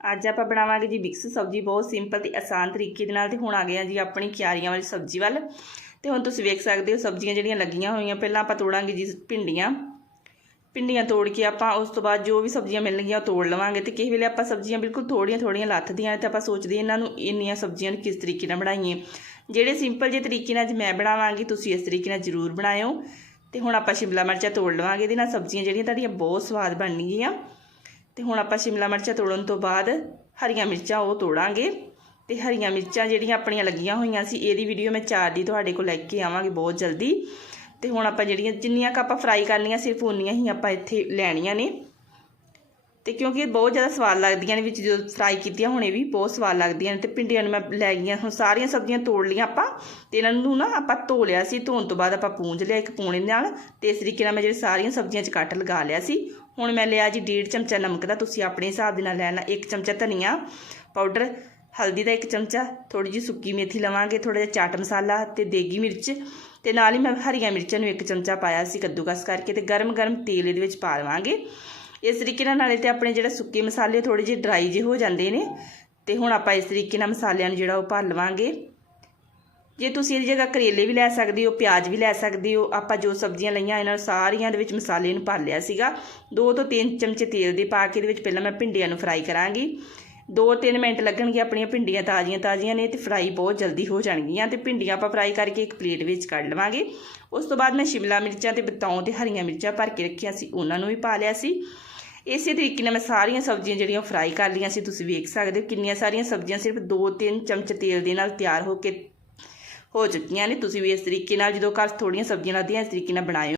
ਅੱਜ ਆਪਾਂ ਬਣਾਵਾਂਗੇ ਜੀ ਮਿਕਸ ਸਬਜ਼ੀ, ਬਹੁਤ ਸਿੰਪਲ ਤੇ ਆਸਾਨ ਤਰੀਕੇ ਦੇ ਨਾਲ ਤੇ ਹੁਣ ਆ ਗਏ ਆ ਜੀ ਆਪਣੀ ਕਿਆਰੀਆਂ ਵਾਲੀ ਸਬਜ਼ੀ ਵੱਲ। ਤੇ ਹੁਣ ਤੁਸੀਂ ਵੇਖ ਸਕਦੇ ਹੋ ਸਬਜ਼ੀਆਂ ਜਿਹੜੀਆਂ ਲੱਗੀਆਂ ਹੋਈਆਂ, ਪਹਿਲਾਂ ਆਪਾਂ ਤੋੜਾਂਗੇ ਜੀ ਭਿੰਡੀਆਂ। ਭਿੰਡੀਆਂ ਤੋੜ ਕੇ ਆਪਾਂ ਉਸ ਤੋਂ ਬਾਅਦ ਜੋ ਵੀ ਸਬਜ਼ੀਆਂ ਮਿਲਣਗੀਆਂ ਉਹ ਤੋੜ ਲਵਾਂਗੇ ਤੇ ਕਿਸੇ ਵੇਲੇ ਆਪਾਂ ਸਬਜ਼ੀਆਂ ਬਿਲਕੁਲ ਥੋੜੀਆਂ ਥੋੜੀਆਂ ਲੱਥਦੀਆਂ ਤੇ ਆਪਾਂ ਸੋਚਦੇ ਇਹਨਾਂ ਨੂੰ ਇੰਨੀਆਂ ਸਬਜ਼ੀਆਂ ਨੂੰ ਕਿਸ ਤਰੀਕੇ ਨਾਲ ਬਣਾਈਏ। ਜਿਹੜੇ ਸਿੰਪਲ ਜੇ ਤਰੀਕੇ ਨਾਲ ਅੱਜ ਮੈਂ ਬਣਾਵਾਂਗੀ, ਤੁਸੀਂ ਇਸ ਤਰੀਕੇ ਨਾਲ ਜ਼ਰੂਰ ਬਣਾਇਓ। ਤੇ ਹੁਣ ਆਪਾਂ ਸ਼ਿਮਲਾ ਮਿਰਚਾਂ ਤੋੜ ਲਵਾਂਗੇ, ਇਹਦੇ ਨਾਲ ਸਬਜ਼ੀਆਂ ਜਿਹੜੀਆਂ ਤੁਹਾਡੀਆਂ ਬਹੁਤ ਸਵਾਦ ਬਣਨਗੀਆਂ। ਤੇ ਹੁਣ ਆਪਾਂ ਸ਼ਿਮਲਾ ਮਿਰਚਾਂ ਤੋੜਨ ਤੋਂ ਬਾਅਦ ਹਰੀਆਂ ਮਿਰਚਾਂ ਉਹ ਤੋੜਾਂਗੇ ਤੇ ਹਰੀਆਂ ਮਿਰਚਾਂ ਜਿਹੜੀਆਂ ਆਪਣੀਆਂ ਲੱਗੀਆਂ ਹੋਈਆਂ ਸੀ, ਇਹਦੀ ਵੀਡੀਓ ਮੈਂ ਚਾਰ ਦੀ ਤੁਹਾਡੇ ਕੋਲ ਲੈ ਕੇ ਆਵਾਂਗੀ ਬਹੁਤ ਜਲਦੀ। ਤੇ ਹੁਣ ਆਪਾਂ ਜਿਹੜੀਆਂ ਜਿੰਨੀਆਂ ਕ ਆਪਾਂ ਫਰਾਈ ਕਰਨੀਆਂ ਸਿਰਫ ਉਨੀਆਂ ਹੀ ਆਪਾਂ ਇੱਥੇ ਲੈਣੀਆਂ ਨੇ। ਤੇ ਕਿਉਂਕਿ ਇਹ ਬਹੁਤ ਜ਼ਿਆਦਾ ਸਵਾਦ ਲੱਗਦੀਆਂ ਨੇ ਵਿੱਚ ਜਦੋਂ ਫਰਾਈ ਕੀਤੀਆਂ, ਹੁਣੇ ਵੀ ਬਹੁਤ ਸਵਾਦ ਲੱਗਦੀਆਂ ਨੇ ਤੇ ਭਿੰਡੀਆਂ ਨੂੰ ਮੈਂ ਲੈ ਗਈਆਂ ਹੁਣ ਸਾਰੀਆਂ ਸਬਜ਼ੀਆਂ ਤੋੜ ਲਈਆਂ ਆਪਾਂ ਤੇ ਇਹਨਾਂ ਨੂੰ ਨਾ ਆਪਾਂ ਧੋ ਲਿਆ ਸੀ। ਧੋਣ ਤੋਂ ਬਾਅਦ ਆਪਾਂ ਪੂੰਝ ਲਿਆ ਇੱਕ ਪੂਣੇ ਨਾਲ ਤੇ ਇਸ ਤਰੀਕੇ ਨਾਲ ਮੈਂ ਜਿਹੜੀ ਸਾਰੀਆਂ ਸਬਜ਼ੀਆਂ 'ਚ ਕੱਟ ਲਗਾ ਲਿਆ ਸੀ। ਹੁਣ ਮੈਂ ਲਿਆ ਜੀ ਡੇਢ ਚਮਚਾ ਨਮਕ ਦਾ, ਤੁਸੀਂ ਆਪਣੇ ਹਿਸਾਬ ਦੇ ਨਾਲ ਲੈਣਾ। ਇੱਕ ਚਮਚਾ ਧਨੀਆ ਪਾਊਡਰ, ਹਲਦੀ ਦਾ ਇੱਕ ਚਮਚਾ ਥੋੜੀ ਜਿਹੀ ਸੁੱਕੀ ਮੇਥੀ ਲਵਾਂਗੇ ਥੋੜਾ ਜਿਹਾ ਚਾਟ ਮਸਾਲਾ ਤੇ ਦੇਗੀ ਮਿਰਚ ਤੇ ਨਾਲ ਹੀ ਮੈਂ ਹਰੀਆਂ ਮਿਰਚਾਂ ਨੂੰ ਇੱਕ ਚਮਚਾ ਪਾਇਆ ਸੀ ਕੱਦੂਕਸ ਕਰਕੇ ਤੇ ਗਰਮ-ਗਰਮ ਤੇਲ ਇਹਦੇ ਵਿੱਚ ਪਾ ਲਵਾਂਗੇ। ਇਸ ਤਰੀਕੇ ਨਾਲ ਨਾਲੇ ਤੇ ਆਪਣੇ ਜਿਹੜਾ ਸੁੱਕੇ ਮਸਾਲੇ ਥੋੜੇ ਜਿਹੇ ਡਰਾਈ ਜਿਹੇ ਹੋ ਜਾਂਦੇ ਨੇ, ਤੇ ਹੁਣ ਆਪਾਂ ਇਸ ਤਰੀਕੇ ਨਾਲ ਮਸਾਲਿਆਂ ਨੂੰ ਜਿਹੜਾ ਉਹ ਭਰ ਲਵਾਂਗੇ। ਜੇ ਤੁਸੀਂ ਇਹਦੀ ਜਗ੍ਹਾ ਕਰੇਲੇ ਵੀ ਲੈ ਸਕਦੇ ਹੋ, ਪਿਆਜ਼ ਵੀ ਲੈ ਸਕਦੇ ਹੋ, ਆਪਾਂ ਜੋ ਸਬਜ਼ੀਆਂ ਲਈਆਂ, ਇਹਨਾਂ ਸਾਰੀਆਂ ਦੇ ਵਿੱਚ ਮਸਾਲੇ ਨੂੰ ਭਰ ਲਿਆ ਸੀਗਾ। ਦੋ ਤੋਂ ਤਿੰਨ ਚਮਚੇ ਤੇਲ ਦੇ ਪਾ ਕੇ ਇਹਦੇ ਵਿੱਚ ਪਹਿਲਾਂ ਮੈਂ ਭਿੰਡੀਆਂ ਨੂੰ ਫਰਾਈ ਕਰਾਂਗੀ। ਦੋ ਤਿੰਨ ਮਿੰਟ ਲੱਗਣਗੇ ਆਪਣੀਆਂ ਭਿੰਡੀਆਂ ਤਾਜ਼ੀਆਂ ਤਾਜ਼ੀਆਂ ਨੇ ਤੇ ਫਰਾਈ ਬਹੁਤ ਜਲਦੀ ਹੋ ਜਾਣਗੀਆਂ ਤੇ ਭਿੰਡੀਆਂ ਆਪਾਂ ਫਰਾਈ ਕਰਕੇ ਇੱਕ ਪਲੇਟ ਵਿੱਚ ਕੱਢ ਲਵਾਂਗੇ। ਉਸ ਤੋਂ ਬਾਅਦ ਮੈਂ ਸ਼ਿਮਲਾ ਮਿਰਚਾਂ ਤੇ ਬਤਾਉਂ ਤੇ ਹਰੀਆਂ ਮਿਰਚਾਂ ਭਰ ਕੇ ਰੱਖੀਆਂ ਸੀ, ਉਹਨਾਂ ਨੂੰ ਵੀ ਪਾ ਲਿਆ ਸੀ। ਇਸੇ ਤਰੀਕੇ ਨਾਲ ਮੈਂ ਸਾਰੀਆਂ ਸਬਜ਼ੀਆਂ ਜਿਹੜੀਆਂ ਫਰਾਈ ਕਰ ਲਈਆਂ ਸੀ, ਤੁਸੀਂ ਵੇਖ ਸਕਦੇ ਹੋ, ਕਿੰਨੀਆਂ ਸਾਰੀਆਂ ਸਬਜ਼ੀਆਂ ਸਿਰਫ 2-3 ਚਮਚ ਤੇਲ ਦੇ ਨਾਲ ਤਿਆਰ ਹੋ ਕੇ ਹੋ ਚੁੱਕੀਆਂ ਨੇ। ਤੁਸੀਂ ਵੀ ਇਸ ਤਰੀਕੇ ਨਾਲ ਜਦੋਂ ਘਰ ਥੋੜੀਆਂ ਸਬਜ਼ੀਆਂ ਲੱਗਦੀਆਂ ਇਸ ਤਰੀਕੇ ਨਾਲ ਬਣਾਇਓ।